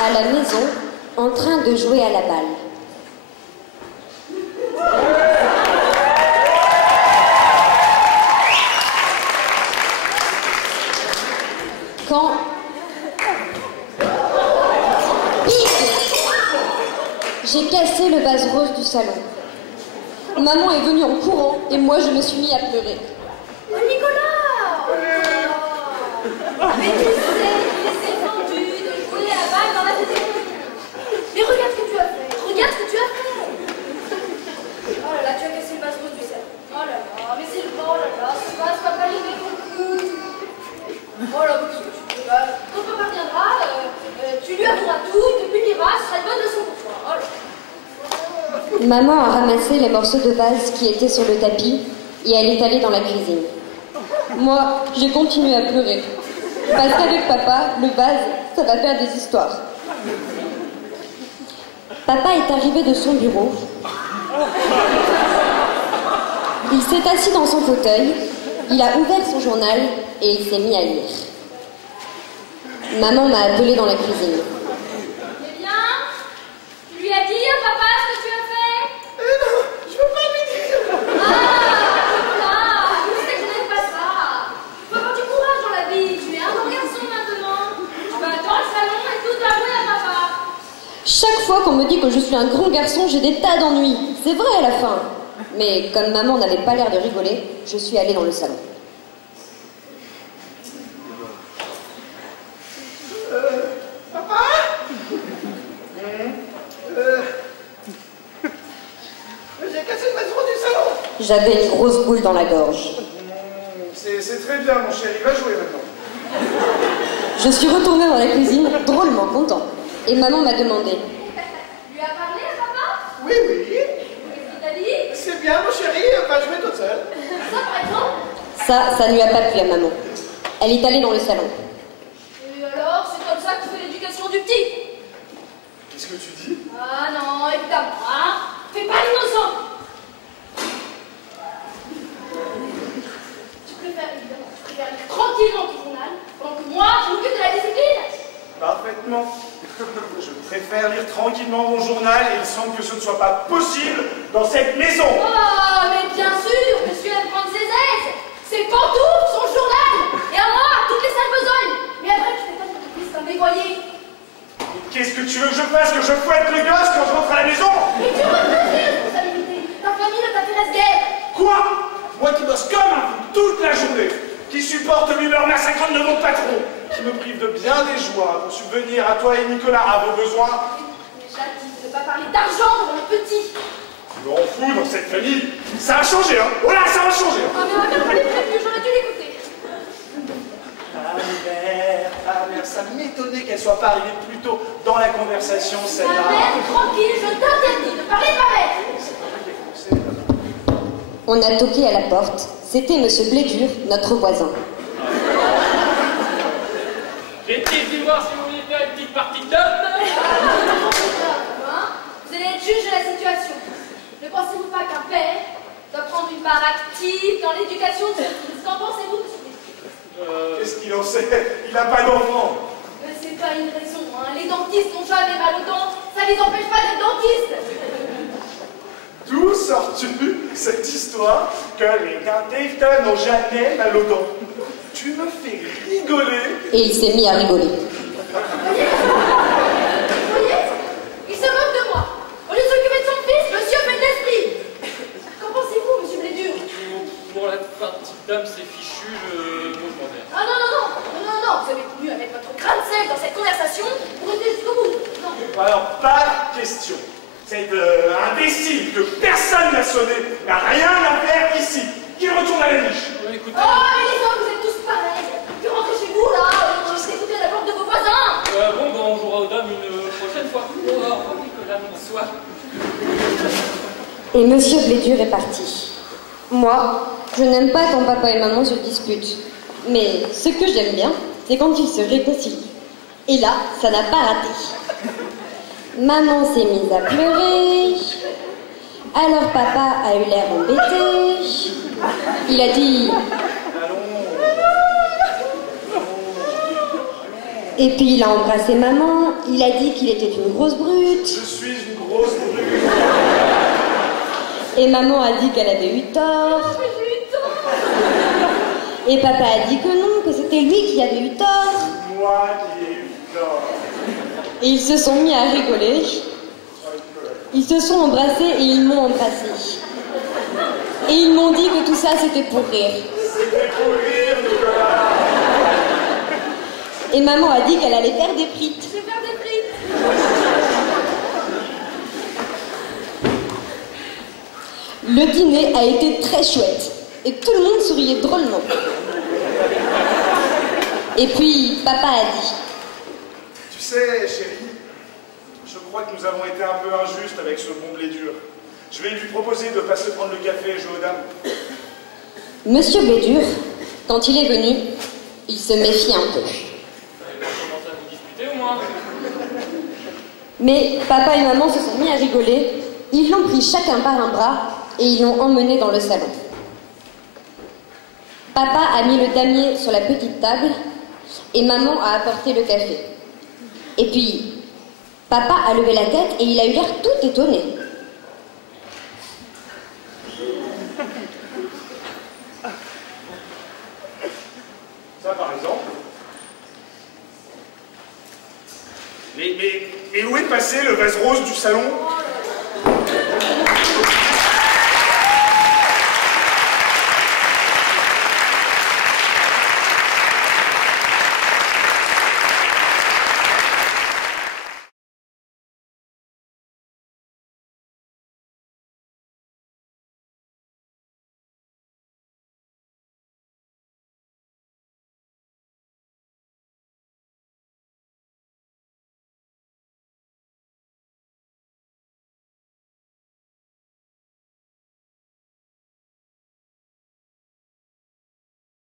à la maison en train de jouer à la balle. Quand... J'ai cassé le vase rose du salon. Maman est venue en courant et moi je me suis mis à pleurer. Oh Nicolas! Mais tu sais, il est défendu de jouer à la balle dans la maison. Mais regarde ce que tu as fait. Regarde ce que tu as fait. Oh là là, tu as cassé le vase rose du salon. Oh là là, mais c'est le oh là là, ce vase va pas limer ton cou. Oh là, qu'est-ce que tu fais? Quand papa reviendra, tu lui avoueras tout, il te punira, ce sera une bonne leçon pour toi. Oh là. Maman a ramassé les morceaux de vase qui étaient sur le tapis et elle est allée dans la cuisine. Moi, j'ai continué à pleurer. Parce qu'avec papa, le vase, ça va faire des histoires. Papa est arrivé de son bureau. Il s'est assis dans son fauteuil, il a ouvert son journal et il s'est mis à lire. Maman m'a appelée dans la cuisine. Eh bien, tu lui as dit à papa ce que tu as fait? Non, je veux pas lui dire. Ah, je sais que je n'aime pas ça. Il faut avoir du courage dans la vie. Tu es un bon garçon maintenant. Tu vas dans le salon et tout avouer à papa. Chaque fois qu'on me dit que je suis un grand garçon, j'ai des tas d'ennuis. C'est vrai à la fin. Mais comme maman n'avait pas l'air de rigoler, je suis allée dans le salon. Papa? J'ai cassé le vase rose du salon. J'avais une grosse boule dans la gorge. C'est très bien, mon chéri. Va jouer maintenant. Je suis retournée dans la cuisine, drôlement content. Et maman m'a demandé. Tu lui as parlé à papa? Oui, oui. Qu'est-ce qu'il t'a dit? C'est bien, mon chéri. Va jouer toute seule. Ça, par exemple? Ça ne lui a pas plu à maman. Elle est allée dans le salon. Et alors, c'est comme ça que tu fais l'éducation du petit? Qu'est-ce que tu dis? Ah non, évidemment, hein? Fais pas l'innocent! Tu préfères, évidemment, lire tranquillement ton journal pendant que moi, je m'occupe de la discipline? Parfaitement. Je préfère lire tranquillement mon journal et il semble que ce ne soit pas possible dans cette maison. Oh, mais bien sûr, monsieur aime prendre ses aises. Ses pantoufles, son journal. Et à moi, toutes les sales besognes. Mais après, tu fais pas de fils comme dévoyé. Qu'est-ce que tu veux que je fasse? Que je fouette le gosse quand je rentre à la maison? Et tu reprends tes responsabilités. Ta famille ne t'intéresse guère. Quoi? Moi qui bosse comme un fou toute la journée, qui supporte l'humeur massacrante de mon patron, qui me prive de bien des joies pour subvenir à toi et Nicolas à vos besoins. Déjà, dis de ne pas parler d'argent devant le petit. Je m'en fous dans cette famille. Ça a changé, hein? Voilà, ça a changé. Ah, mais regarde pas les prévenus, j'aurais dû l'écouter. Ta mère, ça m'étonnait qu'elle soit pas arrivée plus tôt dans la conversation, Ta celle-là. mère, tranquille, je t'interdis de parler de ma mère. C'est pas vrai qu'elle est française. On a toqué à la porte. C'était Monsieur Blédur, notre voisin. J'étais venu voir si vous vouliez faire une petite partie de dame. Vous allez être juge de la situation. Ne pensez-vous pas qu'un père doit prendre une part active dans l'éducation de ses fils? Qu'en pensez-vous, monsieur Blédur? Qu'est-ce qu'il en sait? Il n'a pas d'enfant. Mais c'est pas une raison, hein. Les dentistes n'ont jamais mal aux dents. Ça les empêche pas d'être dentistes. D'où sors-tu cette histoire que les dentistes n'ont jamais mal aux dents? Tu me fais rigoler. Et il s'est mis à rigoler. Voyez? Il se moque de moi. Au lieu de s'occuper de son fils, monsieur fait de l'esprit. Qu'en pensez-vous, monsieur Blédur? Pour la partie de dame, c'est fichu, je m'en vais. Ah non, vous avez tenu à mettre votre grain de sel dans cette conversation pour rester jusqu'au bout. Non. Alors, pas de question. Cet imbécile que personne n'a sonné n'a rien à faire ici. Qu'il retourne à la niche. Écoutez, Oh, mais les hommes, vous êtes tous pareils. Puis rentrez chez vous, là, écoutez la porte de vos voisins. on jouera aux dames une prochaine fois. Au revoir, Nicolas, bonsoir. Et Monsieur Blédur est parti. Moi, je n'aime pas quand papa et maman se disputent. Mais ce que j'aime bien, c'est quand ils se réconcilient. Et là, ça n'a pas raté. Maman s'est mise à pleurer. Alors papa a eu l'air embêté. Il a dit... Et puis il a embrassé maman, il a dit qu'il était une grosse brute. Je suis une grosse brute. Et maman a dit qu'elle avait eu tort. Et papa a dit que non, que c'était lui qui avait eu tort. Moi qui ai eu tort. Et ils se sont mis à rigoler. Ils se sont embrassés et ils m'ont embrassé. Et ils m'ont dit que tout ça c'était pour rire. C'était pour rire, Nicolas. Et maman a dit qu'elle allait faire des frites. Je vais faire des frites. Le dîner a été très chouette. Et tout le monde souriait drôlement. Et puis papa a dit: Tu sais, chérie, je crois que nous avons été un peu injustes avec ce bon blé dur. Je vais lui proposer de passer prendre le café et jouer aux dames. Monsieur Bédur, quand il est venu, il se méfie un peu. Commencez à vous disputer au moins. Mais papa et maman se sont mis à rigoler, ils l'ont pris chacun par un bras et ils l'ont emmené dans le salon. Papa a mis le damier sur la petite table et maman a apporté le café. Et puis, papa a levé la tête et il a eu l'air tout étonné. Ça, par exemple. Mais où est passé le vase rose du salon? Oh,